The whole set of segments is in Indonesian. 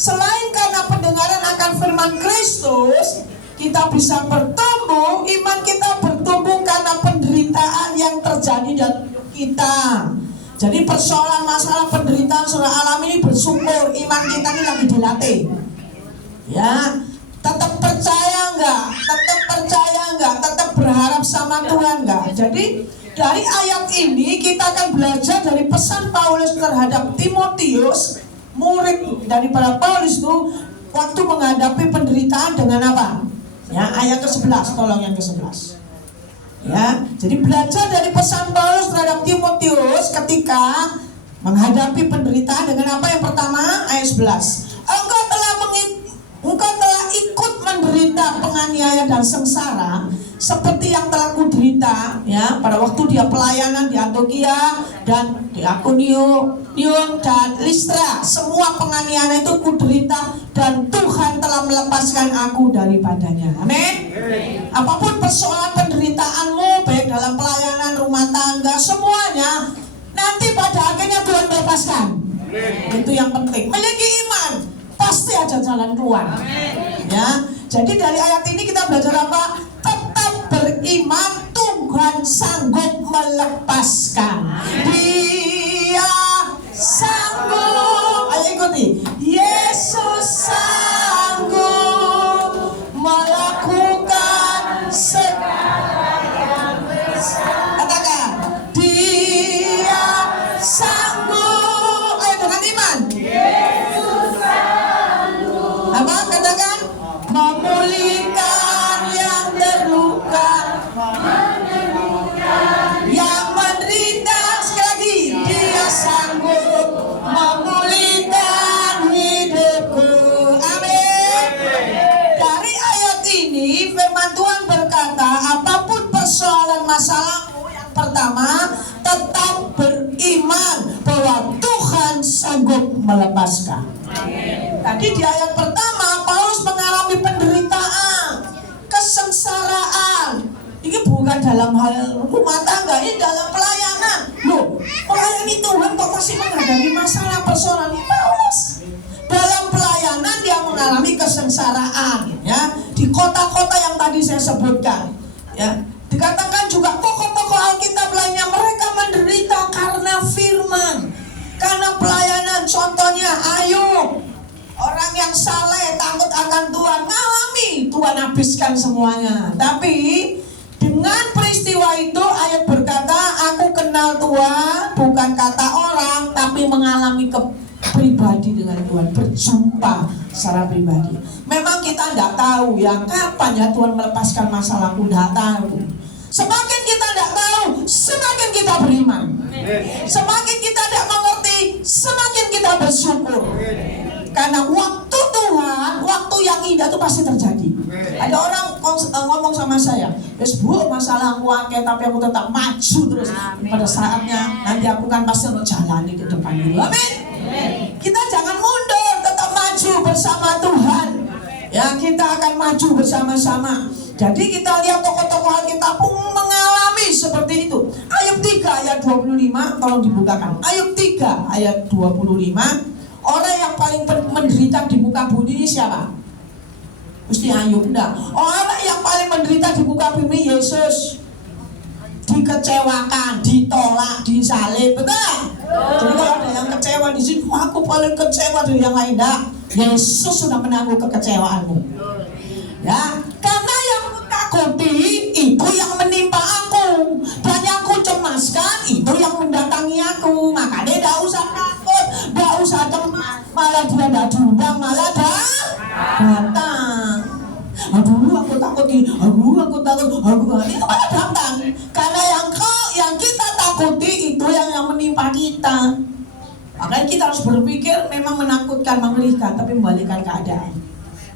Selain karena pendengaran akan firman Kristus, kita bisa bertumbuh. Iman kita bertumbuh karena penderitaan yang terjadi dalam hidup kita. Jadi persoalan masalah penderitaan saudara alami ini, bersyukur iman kita ini lagi dilatih. Ya, tetap percaya enggak? Tetap percaya enggak? Tetap berharap sama Tuhan enggak? Jadi dari ayat ini kita akan belajar dari pesan Paulus terhadap Timotius, murid daripada Paulus itu, waktu menghadapi penderitaan dengan apa? Ya, ayat ke-11, tolong yang ke-11. Ya, jadi belajar dari pesan Paulus terhadap Timotius ketika menghadapi penderitaan dengan apa? Yang pertama, ayat 11. Engkau telah ikut menderita penganiayaan dan sengsara seperti yang telah kuderita, ya, pada waktu dia pelayanan di Antioquia dan di Ikonium dan Listra. Semua penganiayaan itu kuderita dan Tuhan telah melepaskan aku daripadanya. Amin. Apapun persoalan penderitaanmu, baik dalam pelayanan, rumah tangga, semuanya nanti pada akhirnya Tuhan melepaskan. Itu yang penting. Miliki iman, pasti ada jalan keluar. Ya, jadi dari ayat ini kita belajar apa? Tetap beriman, Tuhan sanggup melepaskan. Dia sanggup. Ayo ikuti. Yesus sanggup melakukan segala yang bisa. Katakan, Dia sanggup. Ayo dengan iman. Apa? Katakan, memulihkan yang terluka, yang menderita. Sekali lagi, Dia sanggup memulihkan hidupku. Amin. Dari ayat ini firman Tuhan berkata, apapun persoalan masalahmu, yang pertama tetap beriman bahwa Tuhan sanggup melepaskan. Tadi di ayat pertama Paulus mengalami penderitaan, kesengsaraan. Ini bukan dalam hal rumah tangga, ini dalam pelayanan. Loh, melayani Tuhan kok masih menghadapi masalah persoalan ini? Paulus dalam pelayanan dia mengalami kesengsaraan, ya, di kota-kota yang tadi saya sebutkan. Ya, dikatakan juga tokoh-tokoh Alkitab lainnya mereka menderita karena firman, karena pelayanan. Contohnya Ayub, orang yang saleh, takut akan Tuhan, ngalami Tuhan habiskan semuanya. Tapi dengan peristiwa itu ayat berkata, aku kenal Tuhan bukan kata orang, tapi mengalami pribadi dengan Tuhan, berjumpa secara pribadi. Memang kita tidak tahu ya kapan ya Tuhan melepaskan masalahku, tidak tahu. Semakin kita tidak tahu, semakin kita beriman. Semakin kita tidak mengerti, semakin kita bersyukur. Karena waktu Tuhan, waktu yang indah itu pasti terjadi. Ada orang ngomong sama saya, "Yes Bu, masalah wakil tapi aku tetap maju terus. Pada saatnya nanti aku kan pasti mau jalani ke depan dulu." Amin. Kita jangan mundur, tetap maju bersama Tuhan. Ya, kita akan maju bersama-sama. Jadi kita lihat tokoh-tokoh Alkitab pun mengalami seperti itu. Ayub 3 ayat 25, tolong dibukakan. Ayub 3 ayat 25. Orang yang paling menderita di muka bumi ini siapa? Mesti Ayub, enggak. Orang yang paling menderita di muka bumi Yesus. Dikecewakan, ditolak, disalib, betul? Jadi kalau ada yang kecewa di sini, aku paling kecewa dari yang lain, enggak. Yesus sudah menanggung kekecewaanmu. Ya, karena yang takuti itu yang menimpa aku, dan yang ku cemaskan itu yang mendatangi aku. Makanya tidak usah takut, tidak usah cemas. Malah dia tidak diundang, malah datang. Aduh, aku takut ini, aku takut, itu malah datang. Karena yang kita takuti itu yang menimpa kita. Makanya kita harus berpikir memang menakutkan, mengerikan, tapi membalikan keadaan.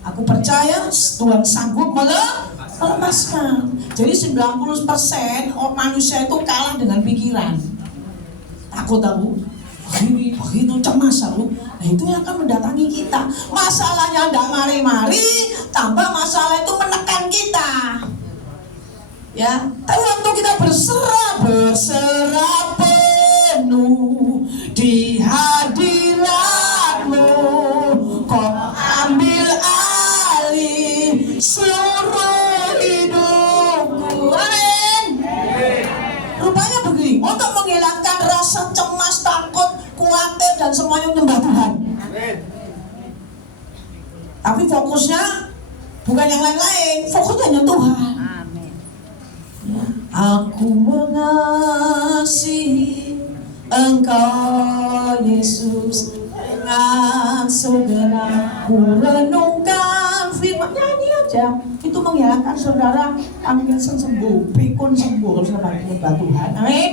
Aku percaya Tuhan sanggup melepaskan. Jadi 90% manusia itu kalah dengan pikiran. Takut aku, ini begitu cemas aku. Nah itu yang akan mendatangi kita. Masalahnya tidak mari-mari, tambah masalah itu menekan kita. Ya, tapi waktu kita berserah penuh di hadirat-Mu, kok semuanya menyembah Tuhan. Tapi fokusnya bukan yang lain-lain, fokusnya hanya Tuhan. Aku mengasihi Engkau Yesus, dengan segera ku renungkan firman. Nyanyi aja, itu menghilangkan saudara Parkinson sembuh, pikun sembuh kalau saudara menyembah Tuhan. Amin.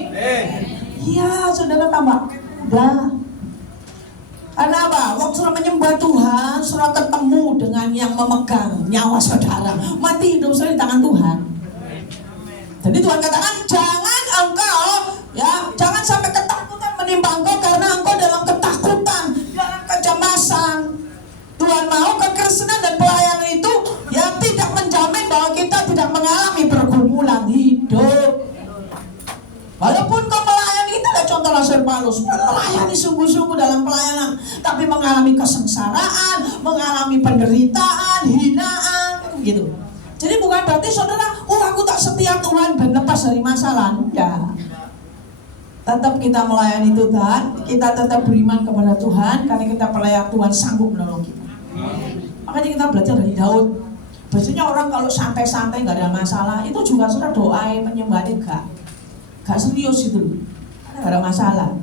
Iya, saudara tambah mudah. Karena apa? Waktu saudara menyembah Tuhan, saudara ketemu dengan yang memegang nyawa saudara. Mati hidup saudara di tangan Tuhan. Jadi Tuhan katakan, jangan engkau, ya, jangan sampai ketakutan menimpa engkau, karena engkau dalam ketakutan, dalam kecemasan. Tuhan mau kekristenan dan pelayanan itu ya tidak menjamin bahwa kita tidak mengalami pergumulan hidup. Walaupun kau melayani, kita ada contoh Rasul Paulus melayani sungguh-sungguh dalam pelayanan, tapi mengalami kesengsaraan, mengalami penderitaan, hinaan, gitu. Jadi bukan berarti saudara, aku tak setia Tuhan dan lepas dari masalah. Enggak. Tetap kita melayani Tuhan, kita tetap beriman kepada Tuhan, karena kita percaya Tuhan sanggup menolong kita. Makanya kita belajar dari Daud. Biasanya orang kalau santai-santai nggak ada masalah, itu juga saudara doain penyembahan gak serius itu, nggak ada masalah.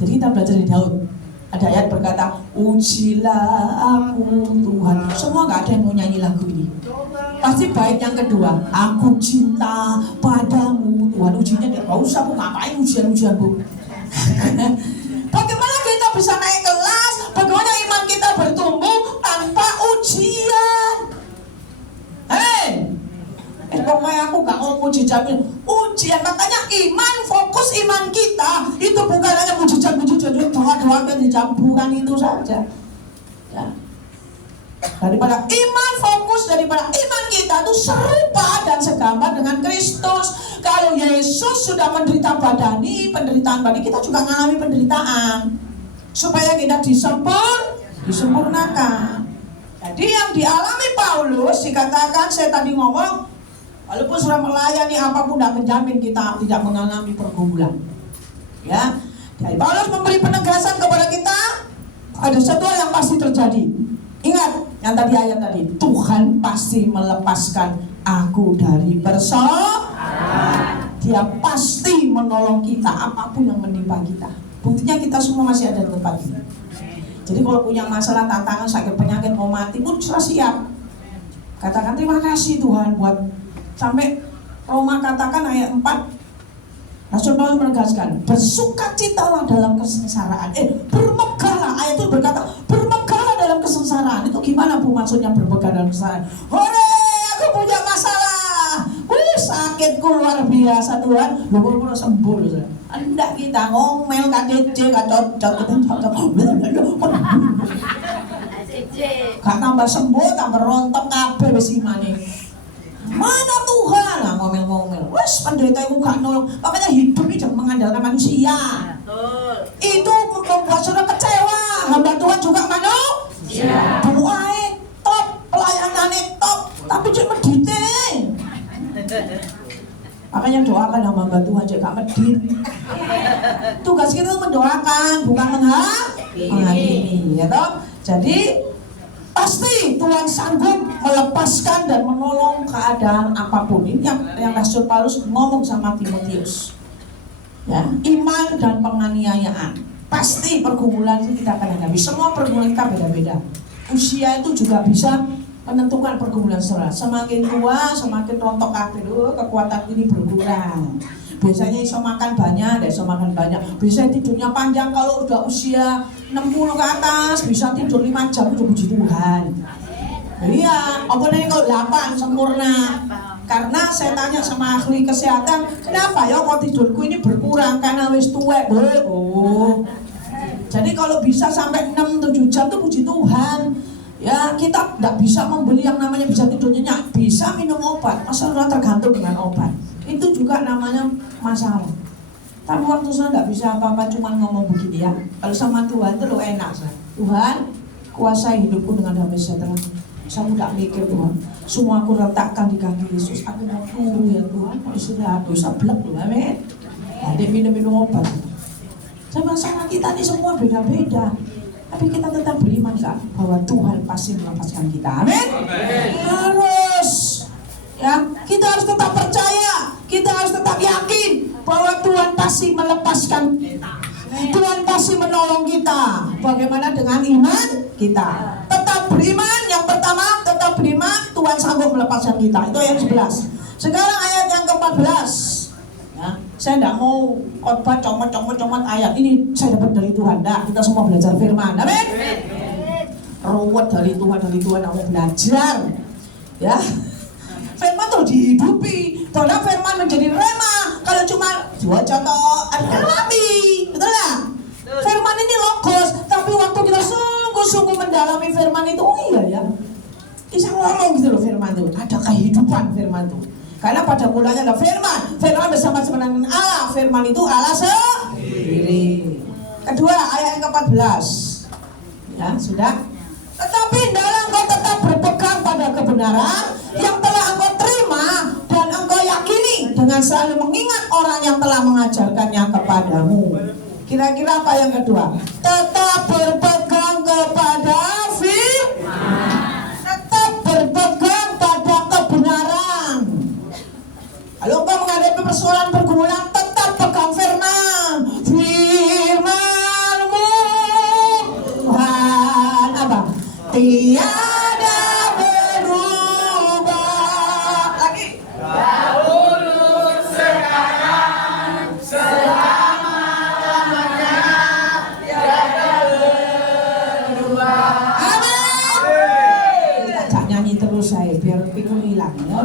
Jadi kita belajar dari Daud. Ada ayat berkata, ujilah aku Tuhan. Semua nggak ada yang mau nyanyi lagu ini. Pasti baik yang kedua, aku cinta padamu Tuhan. Ujinya nggak usah, bu, ngapain ujian-ujian, bu? Bagaimana kita bisa naik kelas? Bagaimana iman kita bertumbuh tanpa ujian? Pokoknya aku gak mau mujizat, ujian. Makanya iman, fokus iman kita itu bukan hanya mujizat, doa-doa dan dijambukan itu saja. Ya. Daripada iman, fokus daripada iman kita itu serupa dan segambar dengan Kristus. Kalau Yesus sudah menderita badani, penderitaan badani, kita juga mengalami penderitaan supaya kita disempurnakan. Jadi yang dialami Paulus dikatakan, saya tadi ngomong, walaupun sudah melayani apapun tidak menjamin kita tidak mengalami pergumulan. Ya, jadi Paulus memberi penegasan kepada kita, ada satu hal yang pasti terjadi. Ingat yang tadi ayat tadi, Tuhan pasti melepaskan aku dari persoalan. Dia pasti menolong kita apapun yang menimpa kita. Buktinya kita semua masih ada di tempat ini. Jadi kalau punya masalah, tantangan, sakit, penyakit, mau mati pun sudah siap. Katakan terima kasih Tuhan buat. Sampai Roma katakan ayat 4, Rasul Paulus menegaskan, bersukacitalah dalam kesengsaraan. Bermegahlah, ayat itu berkata bermegahlah dalam kesengsaraan. Itu gimana bu maksudnya bermegah dalam kesengsaraan? Hore, aku punya masalah, sakitku luar biasa Tuhan, lu sembuh. Enggak, kita ngomel, KDC, gak cocok, gak tambah sembuh, tambah rontok kabeh wis imane. Mana Tuhan? Nah, ngomel-ngomel. Wes pendeta itu gak nolong. Makanya hidup ini jangan mengandalkan manusia. Itu membuat saudara kecewa. Hamba Tuhan juga manusia. Doae top, pelayanannya top, tapi cuma medite. Makanya doakan hamba Tuhan juga medit. Tugas kita itu mendoakan, bukan menghakimi, ya toh. Jadi pasti Tuhan sanggup melepaskan dan menolong keadaan apapun. Ini yang Rasul Paulus ngomong sama Timotius. Ya, iman dan penganiayaan. Pasti pergumulan itu kita akan hadapi. Semua pergumulan kita beda-beda. Usia itu juga bisa menentukan pergumulan saudara. Semakin tua, semakin rontok kabeh, kekuatan ini berkurang. Biasanya iso makan banyak, tidak iso makan banyak. Bisa tidurnya panjang kalau udah usia 60 ke atas, bisa tidur 5 jam itu puji Tuhan. Iya, apa nih kalau 8 sempurna. Karena saya tanya sama ahli kesehatan, kenapa ya kok tidurku ini berkurang? Karena wis tuwek, oh. Jadi kalau bisa sampai 6-7 jam itu puji Tuhan. Ya, kita tidak bisa membeli yang namanya bisa tidur nyenyak, bisa minum obat. Masalah tergantung dengan obat. Itu juga namanya masalah. Tapi waktu saya tidak bisa apa-apa, cuma ngomong begini ya. Kalau sama Tuhan itu lo enak saya. Tuhan, kuasai hidupku dengan damai sejahtera. Saya tidak mikir Tuhan. Semua aku letakkan di kaki Yesus. Aku mau turu ya Tuhan. Mau istirahat, dosa blek loh, amin. Nah, dia minum obat. Sama-sama kita ini semua beda-beda. Tapi kita tetap beriman gak? Bahwa Tuhan pasti melepaskan kita. Amin. Harus. Ya, kita harus tetap percaya. Kita harus tetap yakin bahwa Tuhan pasti melepaskan kita. Tuhan pasti menolong kita. Bagaimana dengan iman kita? Tetap beriman. Yang pertama, tetap beriman. Tuhan sanggup melepaskan kita. Itu ayat 11. Sekarang ayat yang ke-14. Ya, saya tidak mau khotbah comot ayat ini. Saya dapat dari Tuhan. Nah, kita semua belajar firman. Amin. Ruwet dari Tuhan mau belajar. Ya. Firman itu dihidupi. Karena firman menjadi rema. Kalau cuma wajah toh alami, betul nggak? Firman ini logos, tapi waktu kita sungguh-sungguh mendalami firman itu, oh iya ya, bisa ngomong gitu loh firman itu. Ada kehidupan firman itu. Karena pada mulanya ada firman bersama-sama dengan Allah. Firman itu Allah sendiri. Kedua, ayat yang ke-14. Ya, sudah. Tetapi dalam engkau tetap berpegang pada kebenaran yang telah engkau terima dan engkau yakini dengan selalu mengingat orang yang telah mengajarkannya kepadamu. Kira-kira apa yang kedua? Tetap berpegang kepada firman. Tetap berpegang pada kebenaran. Kalau engkau menghadapi persoalan pergumulan, tetap pegang firman. Firman-Mu Tuhan apa? Tiada berubah. Lagi. Dahulu, sekarang, selama-lamanya, tiada berubah. Amin. Kita nyanyi terus saya biar bingung hilang ya.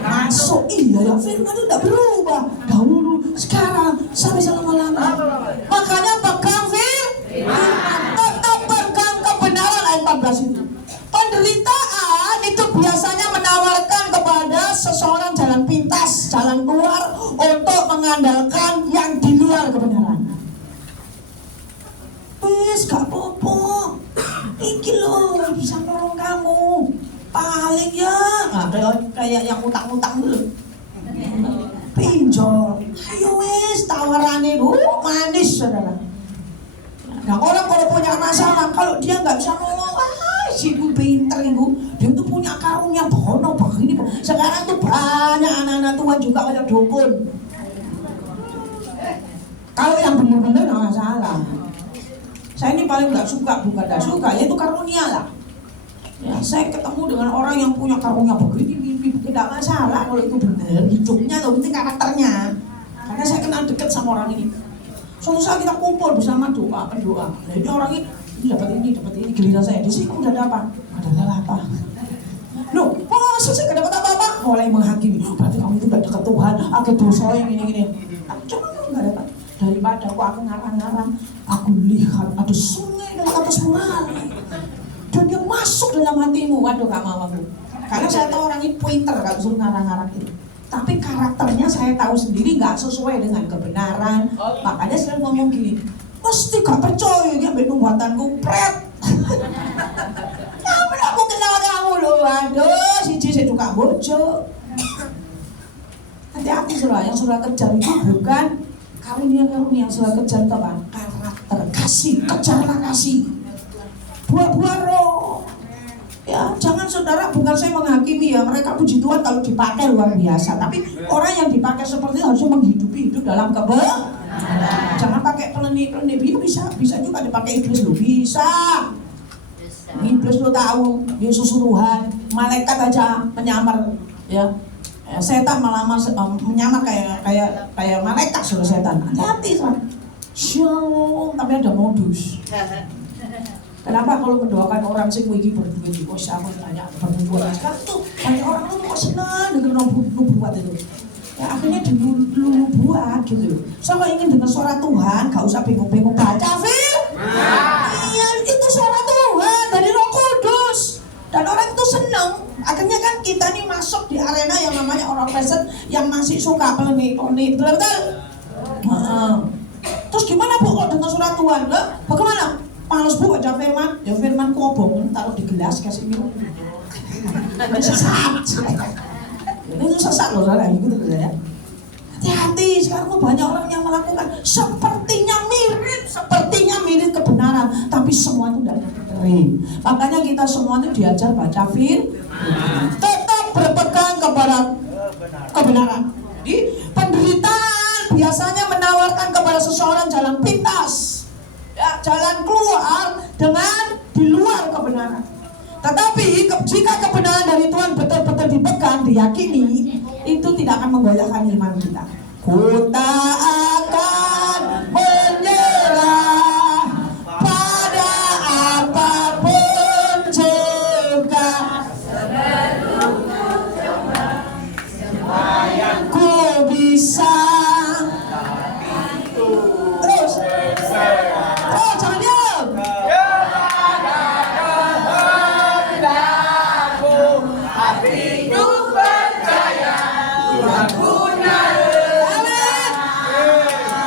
Masuk iya ya, firman itu tidak berubah. Dahulu, sekarang, sampai selama-lamanya. Makanya pegang firman. Tetap pegang kebenaran ayat 14 itu. Penderitaan itu biasanya menawarkan kepada seseorang jalan pintas, jalan keluar untuk mengandalkan yang di luar kebenaran. Wis gak apa-apa. Iki loh bisa nolong kamu. Paling ya, nah, kayak yang utang-utang dulu. Pinjol. Ayo wis tawarannya manis saudara. Nah orang kalau punya masalah, kalau dia nggak bisa nolong, si ibu pinter ibu, dia tuh punya karunia bono begini. Sekarang tuh banyak anak-anak Tuhan juga kayak dukun. Kalau yang benar-benar nggak masalah. Saya ini paling nggak suka, bukan nggak suka, yaitu karunia lah. Ya, saya ketemu dengan orang yang punya karunia begini, tidak masalah kalau itu benar hidupnya atau penting karakternya. Karena saya kenal dekat sama orang ini. Suatu saat kita kumpul bersama pendoa. Nah ini orang ini dapat ini, giliran saya. Di sini kamu udah apa? Ada apa? Loh, masa saya gak dapat apa-apa? Mulai menghakimi. Berarti kamu itu gak dekat Tuhan. Aku dosa yang gini-gini. Cuma kamu gak dapat. Daripada aku ngarang-ngarang, aku lihat ada sungai dari atas mengalir. Dan dia masuk dalam hatimu. Waduh gak mau aku. Karena saya tahu orang ini pinter kalau suruh ngarang-ngarang itu. Tapi karakternya saya tahu sendiri gak sesuai dengan kebenaran. Makanya saya ngomong gini, mesti gak percaya ya buatanku pret. Kamu aku kenal kamu loh. Waduh, saya juga bojo. Hati-hati surah, yang surah kejar itu bukan karunia-karunia, yang surah kejar itu apa? Karakter, kasih, kejarlah kasih. Buah-buah roh. Ya, jangan saudara, bukan saya menghakimi ya, mereka puji Tuhan kalau dipakai luar biasa. Tapi orang yang dipakai seperti itu harusnya menghidupi hidup dalam kebenaran. Jangan pakai pelenip-pelenip, itu bisa juga dipakai iblis loh, bisa. Iblis lo tahu, dia susuruhan, malaikat aja menyamar, ya. Setan malah menyamar kayak malaikat suruh setan. Hati-hati kan. Shalom, tapi ada modus. Kenapa kalau mendoakan orang sing iki berduit kok sama banyak bernubuat. Sekarang tuh banyak orang tuh kok senang dengan nubuat itu. Ya akhirnya dulu buat gitu. So kalau ingin dengar suara Tuhan, gak usah bingung-bingung baca firman. Iya, itu suara Tuhan dari Roh Kudus. Dan orang itu senang. Akhirnya kan kita nih masuk di arena yang namanya orang Kristen yang masih suka pelenip-pelenip, betul-betul. Terus gimana Bu kalau dengar suara Tuhan? Lah, bagaimana? Males Bu baca firman, ya firman kobong, taruh di gelas kasih minum. Sesat. Ini sesat loh salah gitu ya. Hati-hati, sekarang banyak orang yang melakukan sepertinya mirip kebenaran. sekarang, tapi semua itu tidak dengerin. Makanya kita semua itu diajar baca firman, tetap berpegang kepada kebenaran. Jadi penderitaan biasanya menawarkan kepada seseorang jalan pintas, ya, jalan keluar dengan di luar kebenaran. Tetapi jika kebenaran dari Tuhan betul-betul dipegang, diyakini, itu tidak akan menggoyahkan iman kita. Ku tak akan menyerah pada apapun juga. Ku bisa. Terus jangan diam.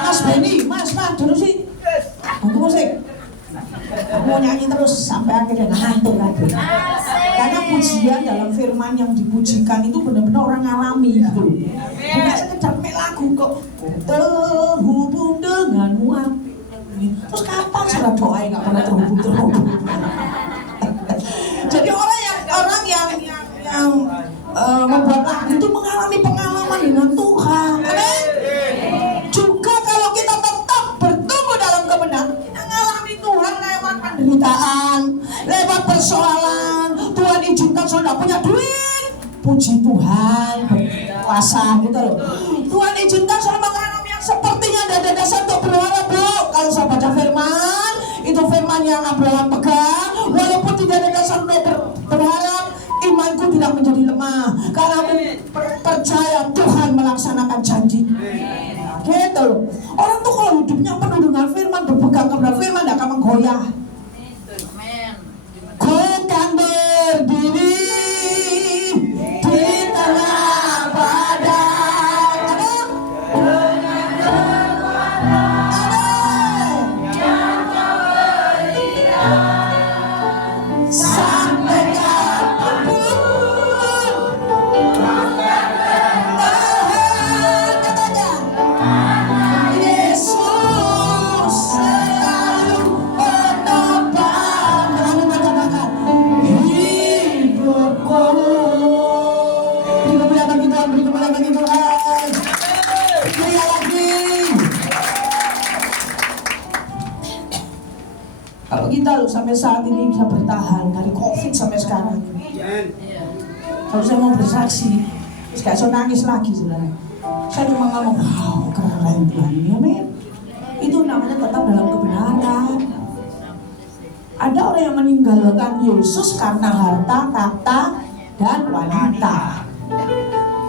Mas Benny, mas, dulu sih. Bantu musik. Aku mau nyanyi terus sampai akhirnya ngantuk lagi. Karena pujian dalam firman yang dipujikan itu benar-benar orang ngalami gitu. Bukan sekedar mek lagu kok. Terhubung denganmu. Terus kapan surat doa nggak pernah terhubung. Jadi orang yang membuat lagu itu mengalami pengalaman dengan Tuhan. Amin. Juga kalau kita tetap bertumbuh dalam kebenaran, kita mengalami Tuhan lewat penderitaan, lewat persoalan. Tuhan izinkan saudara punya duit, puji Tuhan, berkuasa gitu loh. Tuhan izinkan saudara mengalami yang sepertinya ada dasar untuk berharap, bro. Kalau saya baca firman, itu firman yang Abraham pegang, walaupun tidak ada dasar untuk berharap, imanku tidak menjadi lemah karena aku percaya Tuhan melaksanakan janji. Gitu loh. Orang tuh kalau hidupnya penuh dengan firman, berpegang kepada firman, tidak akan menggoyah. Ku kan berdiri di tengah padang. Sampai kapanpun Tuhan katanya Yesus selalu menopang. Kami katakan hidupku. Beri kemuliaan bagi Tuhan, beri kemuliaan bagi Tuhan. Beri lagi. Kalau kita loh sampai saat ini bisa bertahan dari COVID sampai sekarang. Kalau saya mau bersaksi, terus gak bisa nangis lagi sebenarnya. Saya cuma ngomong, wow keren Tuhan ini, amin. Itu namanya tetap dalam kebenaran. Ada orang yang meninggalkan Yesus karena harta, tahta, dan wanita.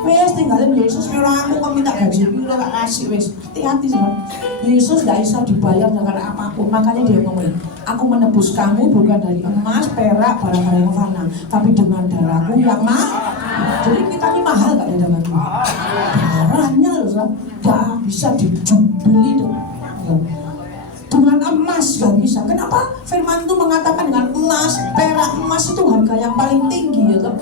Wes tinggalin Yesus, orang aku kok minta gaji, udah gak kasih wes. Hati-hati sama Yesus gak bisa dibayar dengan apapun. Makanya dia ngomong, aku menebus kamu bukan dari emas, perak, barang-barang yang fana, tapi dengan darahku yang mahal. Jadi kita ini mahal gak ada dengan darahnya loh, gak bisa dibeli dengan emas, gak bisa. Kenapa firman itu mengatakan dengan emas, perak, emas itu harga yang paling tinggi ya loh.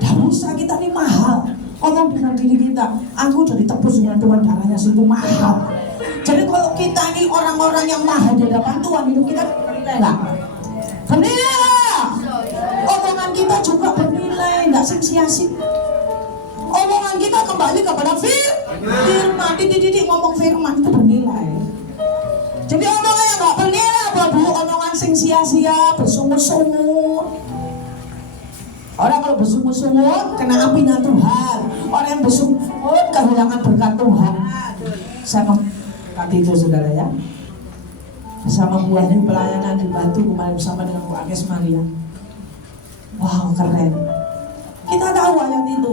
Gak bisa, kita ini mahal. Ngomong dengan diri kita, aku jadi tebus dengan Tuhan, darahnya situ mahal. Jadi kalau kita ini orang-orang yang mahal di hadapan Tuhan, hidup kita bernilai lah. Bernilai. Omongan kita juga bernilai, nggak sia-sia. Omongan kita kembali kepada firman. Didik ngomong firman itu bernilai. Jadi omongan yang nggak bernilai apa bu? Omongan sing sia-sia, bersungut-sungut. Orang kalau bersungut-sungut kena apinya Tuhan. Orang yang bersungut kehilangan berkat Tuhan. Saya ngomong itu saudara ya. Bersama Bu Ani pelayanan di Batu kemarin bersama dengan Bu Agnes Maria. Wow keren. Kita tahu ayat itu.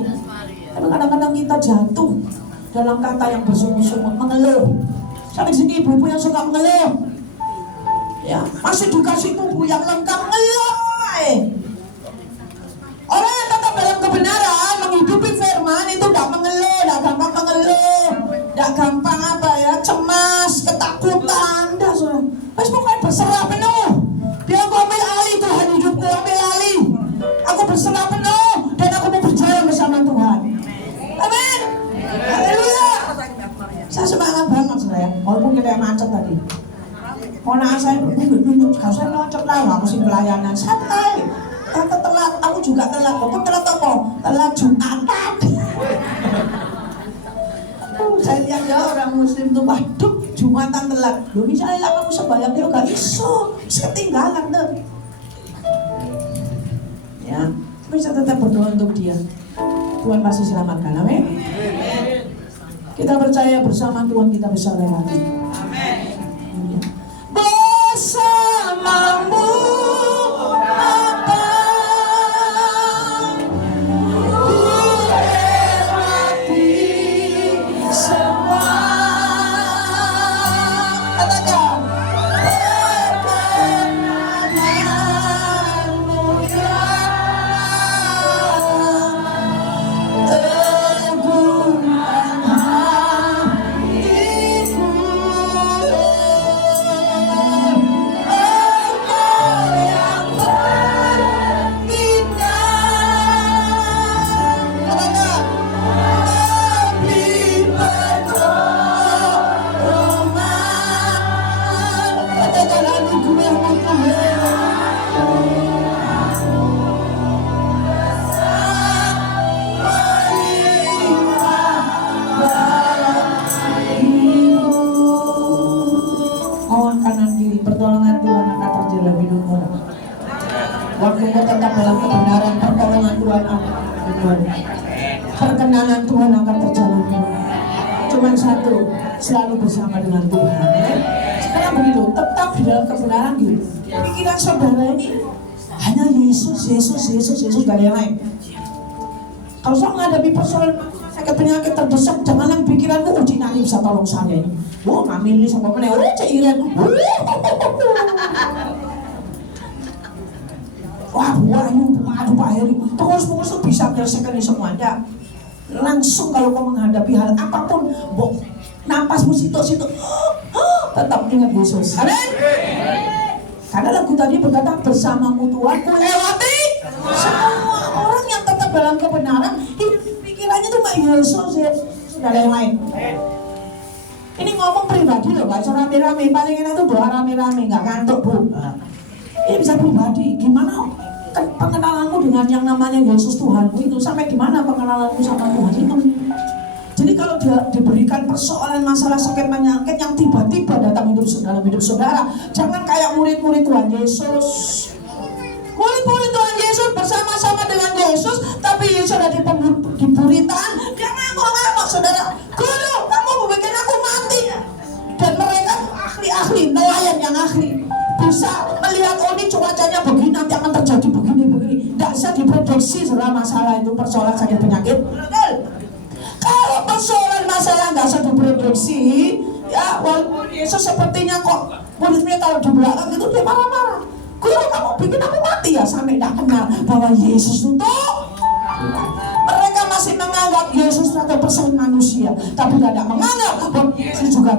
Tapi kadang-kadang kita jatuh dalam kata yang bersungut-sungut, mengeluh. Sampai sini ibu-ibu yang suka mengeluh. Ya, masih dikasih tubuh yang lengkap mengeluh. Orang yang tetap dalam kebenaran, menghidupi firman itu tidak mengeluh, tidak gampang mengeluh, tidak gampang cemas, ketakutan, dah saudara. Mas pokoknya berserah penuh. Dia aku ambil alih Tuhan hidupku, ambil alih. Aku berserah penuh dan aku mau berjalan bersama Tuhan. Amin. Haleluya. Saya semangat banget saudara. Walaupun kita macet tadi. Mau saya nunjuk gak usah nyocok lah, aku sih pelayanan santai. Tante telat, aku juga telat. Kok telat apa? Telat Jumatan. Saya lihat ya orang Muslim tuh, waduh Jumatan telat. Loh misalnya lah kamu sembahyang dia gak iso, ketinggalan tuh. Ya, bisa tetap berdoa untuk dia. Tuhan pasti selamatkan, amin. Kita percaya bersama Tuhan kita bisa lewati. Amin. Bersamamu apa ku lewati semua. Katakan perkenanmu ya teguhkan hatiku. Engkau yang berindah. Katakan lebih pertolongan. Katakan anugerahmu Tuhan. Mohon kanan kiri, pertolongan Tuhan akan terjadi dalam hidupmu. Waktu kau tetap dalam kebenaran, pertolongan Tuhan akan terjadi. Perkenanan Tuhan akan terjalani. Cuman satu, selalu bersama dengan Tuhan. Sekarang begitu, tetap di dalam kebenaran gitu. Pikiran saudara ini hanya Yesus, gak ada yang lain. Kalau saya menghadapi persoalan sakit penyakit terdesak, jangan yang pikiranmu uji nanti bisa tolong saya ini. Oh, ngambil sama mana? Oh, cairan. Wah, aduh Pak Heri, terus bisa menyelesaikan ini semuanya. Langsung kalau kau menghadapi hal apapun, napasmu situ-situ, tetap ingat Yesus. Amin. Karena lagu tadi berkata bersamamu Tuhan ku lewati semua. Orang yang tetap dalam kebenaran, pikirannya tuh Pak Yesus ya, sudah ada yang lain. Ini ngomong pribadi loh, gak usah rame-rame. Paling enak tuh doa rame-rame, gak ngantuk bu. Ini bisa pribadi. Gimana pengenalanmu dengan yang namanya Yesus Tuhanmu itu? Sampai gimana pengenalanmu sama Tuhan itu? Jadi kalau dia diberikan persoalan masalah sakit penyakit yang tiba-tiba datang dalam hidup saudara, jangan kayak murid-murid Tuhan Yesus. Murid-murid Tuhan Yesus bersama-sama dengan Yesus, tapi Yesus ada di pemburitan, dia ngamuk-ngamuk saudara. Guru, kamu membuat aku mati. Dan mereka ahli-ahli, nelayan yang ahli, bisa melihat oh ini cuacanya begini, nanti akan terjadi begini. Tidak bisa diprediksi selama masalah itu persoalan sakit penyakit. Kalau persoalan masalah nggak bisa diprediksi, ya walaupun Yesus sepertinya kok murid-murid kalau di belakang itu dia marah-marah. Guru, kamu bikin aku mati ya, sampai tidak kenal bahwa Yesus itu mereka masih menganggap Yesus 100% manusia, tapi tidak menganggap bahwa Yesus juga.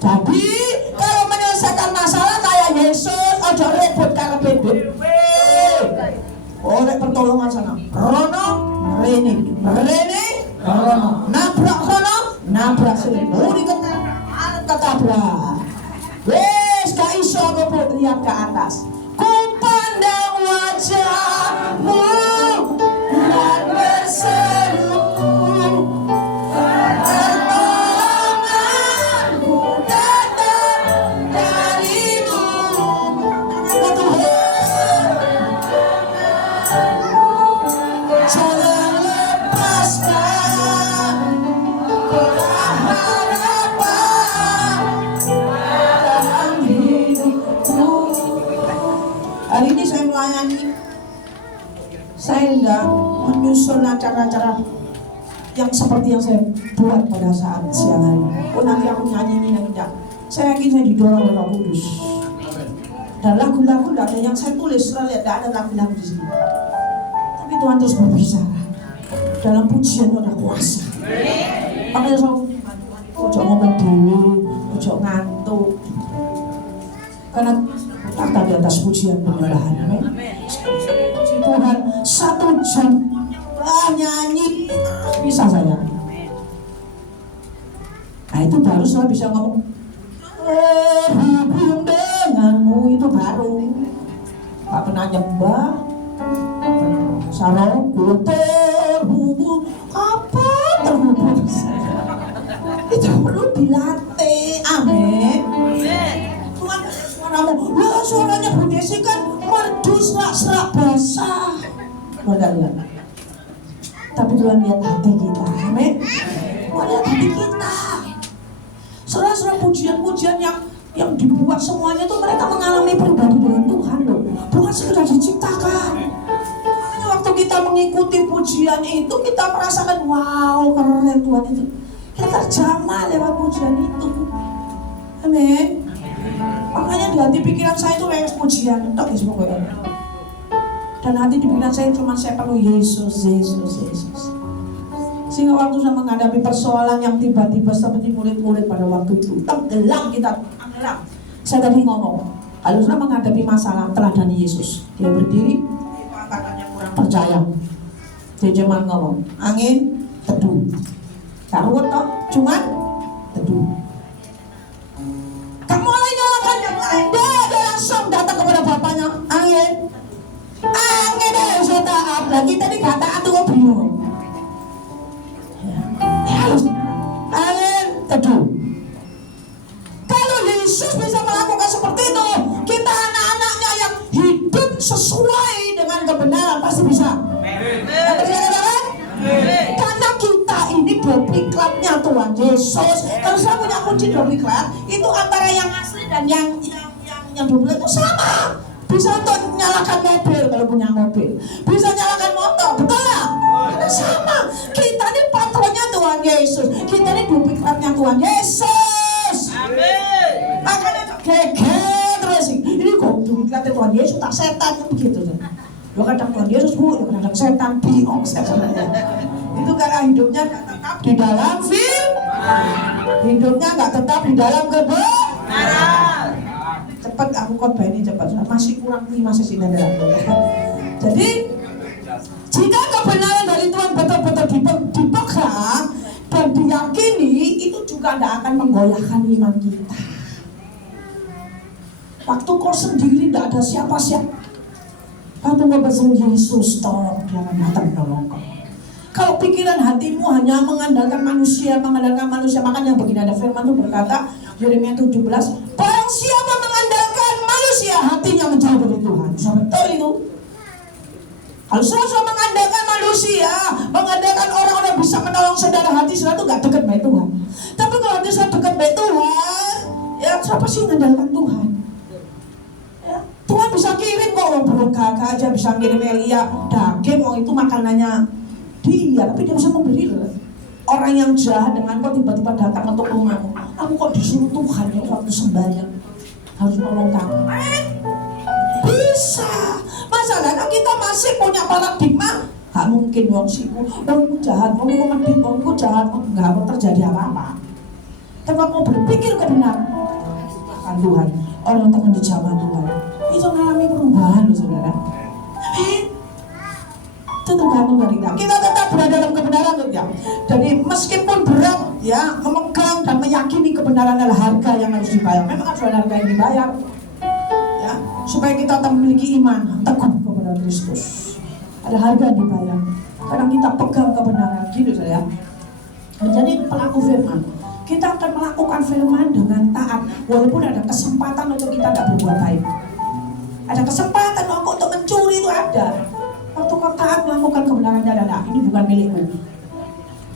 Jadi kalau menyelesaikan masalah kayak Yesus, aja repot karena PBB. Oleh pertolongan sana, Rono, Rene, Rono, nabrak Rono, nabrak sini, di ketabrak. Wes gak iso ngebut lihat ke atas. Ku pandang wajahmu dan berseru, pertolonganku datang darimu. Jangan lepaskan harapan dalam hidupku. Hari ini saya melayani, saya enggak menyusun acara-acara yang seperti yang saya buat pada saat siang hari. Oh nanti aku nyanyi ini enggak. Saya yakin saya didorong oleh Roh Kudus. Dan lagu-lagu enggak ada yang saya tulis, tidak ada lagu-lagu di sini. Tapi Tuhan terus berbicara. Dalam pujian ada kuasa. Makanya saya ojo ngomong dulu, ojo ngantuk. Karena tahta di atas pujian penyembahan. Puji Tuhan 1 jam nyanyi bisa saya. Nah itu baru saya bisa ngomong berhubung denganmu anak nyembah, sarungku terhubung, apa terhubung? Itu perlu dilatih, amin. Tuhan suaramu, lah suaranya Bu Desi kan merdu serak-serak basah. Lihat. Tapi Tuhan lihat hati kita, amin. Tuhan lihat hati kita. Saudara-saudara, pujian-pujian yang dibuat semuanya itu mereka mengalami pribadi dengan Tuhan loh, bukan sekedar diciptakan. Makanya waktu kita mengikuti pujian itu kita merasakan wow keren Tuhan itu. Kita terjamah lewat pujian itu, amin. Makanya di hati pikiran saya itu lewat pujian, tak pokoknya. Dan hati di pikiran saya cuma saya penuh Yesus. Sehingga waktu saya menghadapi persoalan yang tiba-tiba seperti murid-murid pada waktu itu, tenggelam. Saya tadi ngomong, kalau saya menghadapi masalah teladani Yesus, dia berdiri, katanya kurang percaya. Dia cuma ngomong, angin, teduh. Tak ruwet toh, cuman teduh. Kamu mulai nyalakan yang lain, dia langsung datang kepada bapaknya, angin deh, saya taat lagi tadi gak taat tuh bingung. Angin, teduh. Kalau Yesus bisa melakukan seperti itu, kita anak-anaknya yang hidup sesuai dengan kebenaran pasti bisa. Karena kita ini duplikatnya Tuhan Yesus. Kalau saya punya kunci duplikat, itu antara yang asli dan yang duplikat itu sama. Bisa untuk nyalakan mobil kalau punya mobil, bisa nyalakan motor, betul nggak? Itu sama. Kita ini patronnya Tuhan Yesus, kita ini duplikatnya Tuhan Yesus. Amin. Makanya geger terus ini kok duplikatnya Tuhan Yesus tak setan begitu tuh. Lo kadang Tuhan Yesus bu, lo kadang setan bingung sebenarnya. Itu karena hidupnya nggak tetap di dalam firman, hidupnya nggak tetap di dalam kebenaran. Cepat aku khotbah ini cepat, masih kurang 5 sesi nada. Jadi jika kebenaran dari Tuhan betul-betul dipegang dan diyakini, itu juga tidak akan menggoyahkan iman kita. Waktu kau sendiri tidak ada siapa-siapa, waktu kau berseru Yesus tolong, dia akan datang menolong kau. Kalau pikiran hatimu hanya mengandalkan manusia, makanya begini ada firman itu berkata, Yeremia 17, barang siapa mengandalkan manusia, hatinya menjauh dari Tuhan. Betul itu. Kalau saudara mengandalkan manusia, mengandalkan orang-orang bisa menolong saudara, hati saudara itu gak dekat baik Tuhan. Tapi kalau hati saudara dekat baik Tuhan, ya siapa sih mengandalkan Tuhan? Ya, Tuhan bisa kirim kok orang burung gagak aja, bisa kirim Elia daging, orang itu makanannya dia, tapi dia bisa memberi loh. Orang yang jahat dengan kau tiba-tiba datang untuk rumahmu, aku kok disuruh Tuhan ya waktu sembahyang harus nolong kamu. Bisa. Masalahnya kita masih punya paradigma, gak mungkin wong siku, wong jahat, wong medit, wong jahat, gak akan terjadi apa-apa. Tapi mau berpikir kebenaran Tuhan, orang yang di zaman Tuhan itu mengalami perubahan loh saudara. Amin. Itu tergantung dari kita. Kita tetap berada dalam kebenaran ya. Jadi meskipun berat ya, memegang dan meyakini kebenaran adalah harga yang harus dibayar. Memang harus ada harga yang dibayar. Ya, supaya kita tetap memiliki iman teguh kepada Kristus. Ada harga yang dibayar. Kadang kita pegang kebenaran gitu saya. Menjadi pelaku firman. Kita akan melakukan firman dengan taat walaupun ada kesempatan untuk kita tidak berbuat baik. Ada kesempatan untuk mencuri itu ada. Waktu kau taat melakukan kebenaran dan ini bukan milikmu.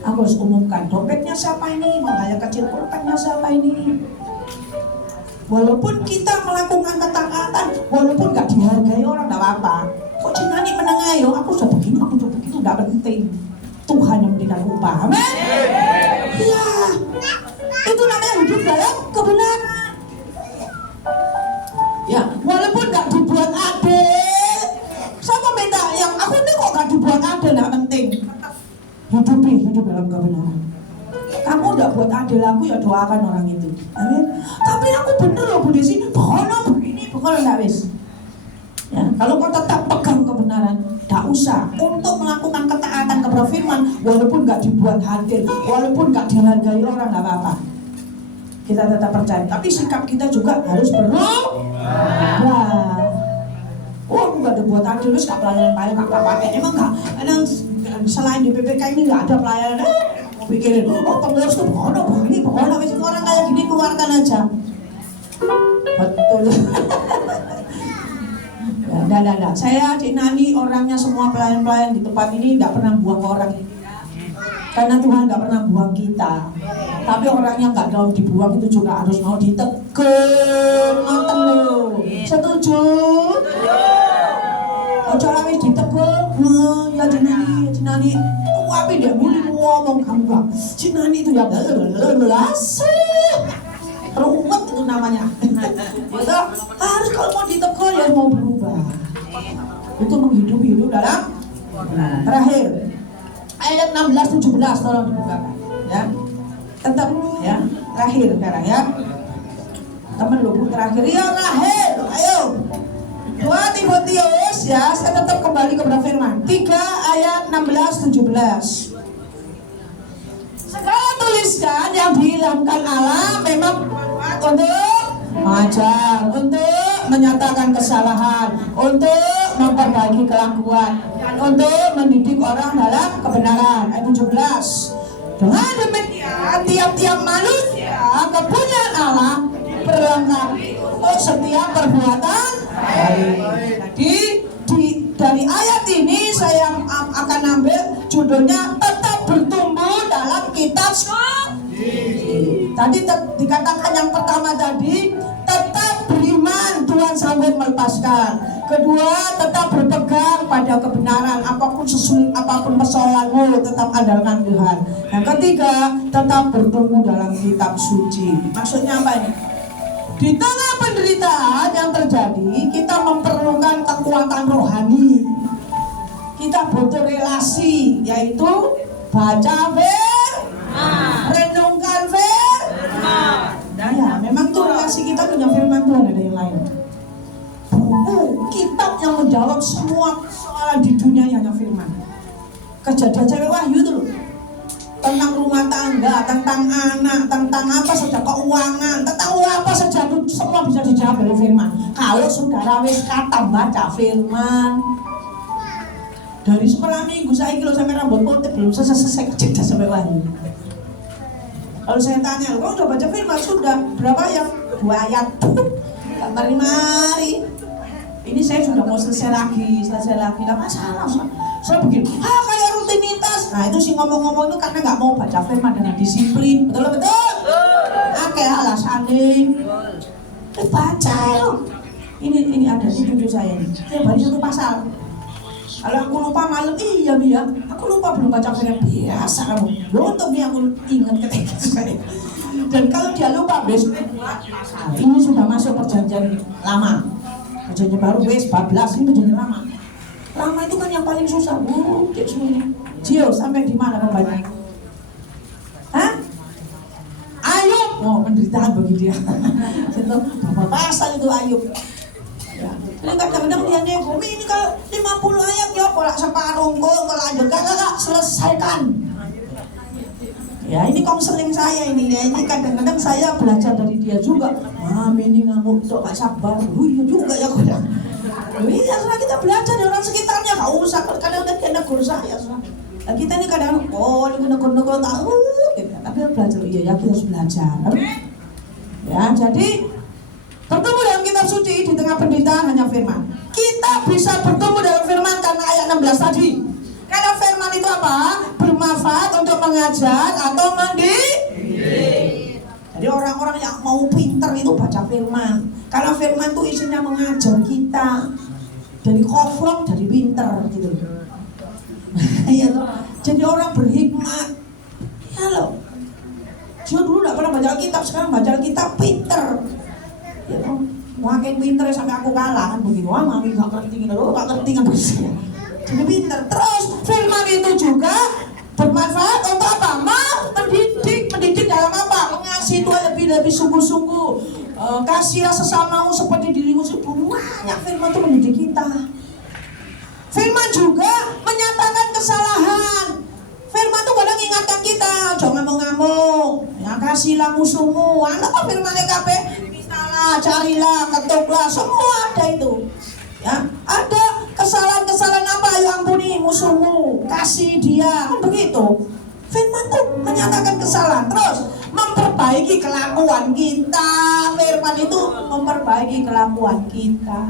Aku harus umumkan dompetnya siapa ini, menghayal kecil pulpennya siapa ini. Walaupun kita melakukan ketaatan, walaupun gak dihargai orang, gak apa-apa. Kok jenani menengayo, aku sudah begini, gak penting. Tuhan yang memberikan upah, amin. Iya, itu namanya hidup dalam kebenaran. Ya, walaupun gak dibuat adil, sama minta yang aku ini kok gak dibuat adil, gak penting. Hidup dalam kebenaran. Kamu udah buat adil aku, ya doakan orang itu, amin. Tapi aku bener loh Bu Desi, pokoknya begini, pokoknya gak wis. Ya, kalau kau tetap pegang kebenaran, gak usah untuk melakukan ketaatan kepada firman, walaupun gak dibuat adil, walaupun gak dihargai orang, gak apa-apa. Kita tetap percaya, tapi sikap kita juga harus berubah. Oh, aku nggak ada buatan dulu, nggak pelayanan nggak pakai. Emang nggak? Emang selain di PPK ini nggak ada pelayanan? Mau pikirin, oh pengurus tuh bohong, ini bohong. Orang kayak gini keluarkan aja. Betul. Enggak. Saya Cik Nani orangnya semua pelayan-pelayan di tempat ini tidak pernah buang orang. Karena Tuhan nggak pernah buang kita. Tapi orangnya nggak mau dibuang itu juga harus mau ditegur. Ngoten lho. Setuju? Ojo wis ditegur. Nah, ya Cik Nani. Tapi dia boleh ngomong kamu Kak. Cik Nani itu ya ruwet itu namanya. Gitu. Harus kalau mau ditegur ya mau berubah. Itu menghidup dalam terakhir. Ayat 16-17 tolong dibukakan ya. Tetap ya, terakhir sekarang ya. Teman lu terakhir ya terakhir. Ayo. 2 Timotius ya, saya tetap kembali kepada firman. 3 ayat 16-17. Segala tuliskan yang dihilangkan Allah memang untuk mengajar, untuk menyatakan kesalahan, untuk memperbaiki kelakuan, dan untuk mendidik orang dalam kebenaran. Ayat 17. Dengan demikian tiap-tiap manusia kepunyaan Allah diperlengkapi untuk setiap perbuatan baik. Jadi dari ayat ini saya akan ambil judulnya tetap bertumbuh dalam kitab suci. Tadi dikatakan yang pertama tadi tetap beriman, Tuhan sanggup melepaskan. Kedua, tetap berpegang pada kebenaran, apapun sesulit, apapun persoalanmu, tetap andalkan Tuhan. Yang ketiga, tetap bertumbuh dalam kitab suci. Maksudnya apa ini? Di tengah penderitaan yang terjadi, kita memerlukan kekuatan rohani. Kita butuh relasi, yaitu baca firman, renungkan firman. Ya, memang tuh relasi kita dengan firman Tuhan, ada yang lain. Buku, kitab yang menjawab semua soalan di dunia hanya firman. Kejadian cewek Wahyu itu loh. Tentang rumah tangga, tentang anak, tentang apa saja, keuangan, tentang apa saja itu semua bisa dijawab oleh firman. Kalau saudara wis kata baca firman. Dari sekolah minggu saya kilo sampai rambut putih belum selesai kerja sampai Wahyu. Kalau saya tanya, kau udah baca firman? Sudah. Berapa yang 2 ayat? Mari. Ini saya sudah mau selesai lagi. Tidak masalah. Saya begini, kayak rutinitas. Nah itu sih ngomong-ngomong itu karena nggak mau baca firman dengan disiplin. Betul? Oke, alasannya. Baca loh. Ini ada di cucu saya nih. Saya baca 1 pasal. Kalau aku lupa malam, iya Bia, aku lupa belum baca firman. Biasa kamu. Untuk Bia aku ingat ketika saya. Dan kalau dia lupa besok ini sudah masuk perjanjian lama. Perjanjian baru wes 14 ini perjanjian lama. Lama itu kan yang paling susah, cek semuanya. Cio, sampai di mana pembacaan? Hah? Ayub, oh penderitaan bagi dia. Itu berapa pasal itu Ayub? Ya. Ini kadang-kadang dia nego, ini kalau 50 ayat ya, kalau separuh kok, kalau lanjut kakak selesaikan. Ya ini konseling saya ini ya, ini kadang-kadang saya belajar dari dia juga. Mami ini ngamuk, kok gak sabar, iya juga ya kok. Iya, kita belajar dari orang sekitarnya, gak usah, kadang udah kena guru saya. Nah, kita ini kadang, ini negur-negur tahu, gitu. Tapi belajar, iya ya kita harus belajar. Ya, jadi bertemu dalam kitab suci di tengah penderitaan hanya firman. Kita bisa bertemu dalam firman karena ayat 16 tadi. Karena firman itu apa? Bermanfaat untuk mengajar atau mendidik. Jadi orang-orang yang mau pinter itu baca firman. Karena firman itu isinya mengajar kita. Dari koflok, dari pinter gitu. Iya loh. Jadi orang berhikmat. Ya loh. Dia dulu gak pernah baca kitab, sekarang baca kitab pinter. Ya loh. Makin pinter sampai aku kalah kan begitu. Wah mami gak ngerti gitu loh, gak ngerti kan bersih. Jadi pinter. Terus firman itu juga bermanfaat untuk apa? Mendidik dalam apa? Mengasihi Tuhan lebih sungguh-sungguh. Kasihlah sesamamu seperti dirimu sendiri. Banyak firman itu mendidik kita. Firman juga menyatakan kesalahan. Firman itu kadang ingatkan kita, jangan mengamuk. Ya kasihlah musuhmu. Apa firman EKP? Carilah, ketuklah, semua ada itu. Ya. Ada kesalahan-kesalahan apa, ayo ampuni musuhmu, kasih dia, kan begitu. Firman itu menyatakan kesalahan, terus memperbaiki kelakuan kita. Firman itu memperbaiki kelakuan kita.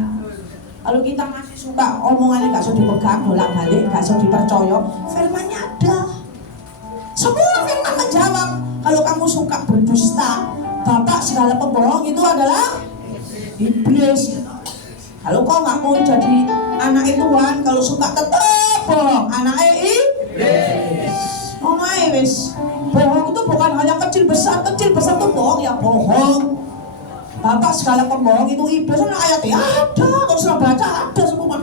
Kalau kita masih suka omongannya gak usah dipegang, bolak-balik, gak usah dipercaya, firmannya ada. Semua firman menjawab. Kalau kamu suka berdusta, bapak segala pembohong itu adalah iblis. Kalau kau gak mau jadi anak Tuhan, kalau suka tetap bohong, anaknya iblis. Oh my wis, bohong itu bukan hanya kecil besar tuh bohong, ya bohong. Bapak segala pembohong itu iblis. Nah, ayatnya ada, kalau sudah baca ada semua.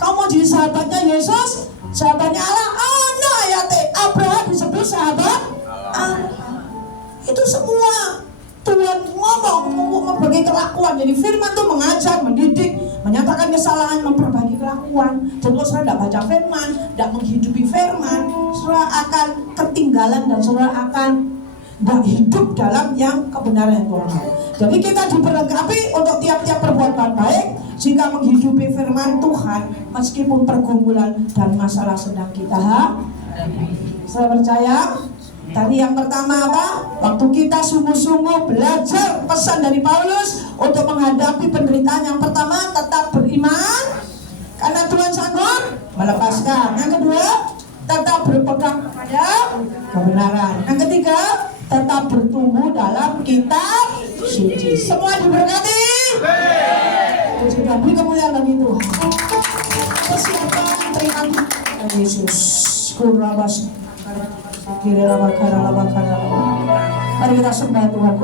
Kamu mau jadi sahabatnya Yesus, sahabatnya Allah, ada ayatnya. Abraham disebut sahabat Allah. Itu semua Tuhan ngomong memperbaiki kelakuan. Jadi firman itu mengajar, mendidik, menyatakan kesalahan, memperbaiki kelakuan. Dan kalau saudara tidak baca firman, tidak menghidupi firman, saudara akan ketinggalan dan saudara akan tidak hidup dalam yang kebenaran yang Tuhan mau. Jadi kita diperlengkapi untuk tiap-tiap perbuatan baik jika menghidupi firman Tuhan meskipun pergumulan dan masalah sedang kita hadapi. Saya percaya. Tadi yang pertama apa? Waktu kita sungguh-sungguh belajar pesan dari Paulus untuk menghadapi penderitaan, yang pertama tetap beriman karena Tuhan sanggup melepaskan. Yang kedua, tetap berpegang pada kebenaran. Yang ketiga, tetap bertumbuh dalam kitab suci. Semua diberkati. Puji Tuhan, beri kemuliaan bagi Tuhan. Persiapan terima kasih Yesus. Kurabas. Mari kita sembah Tuhan.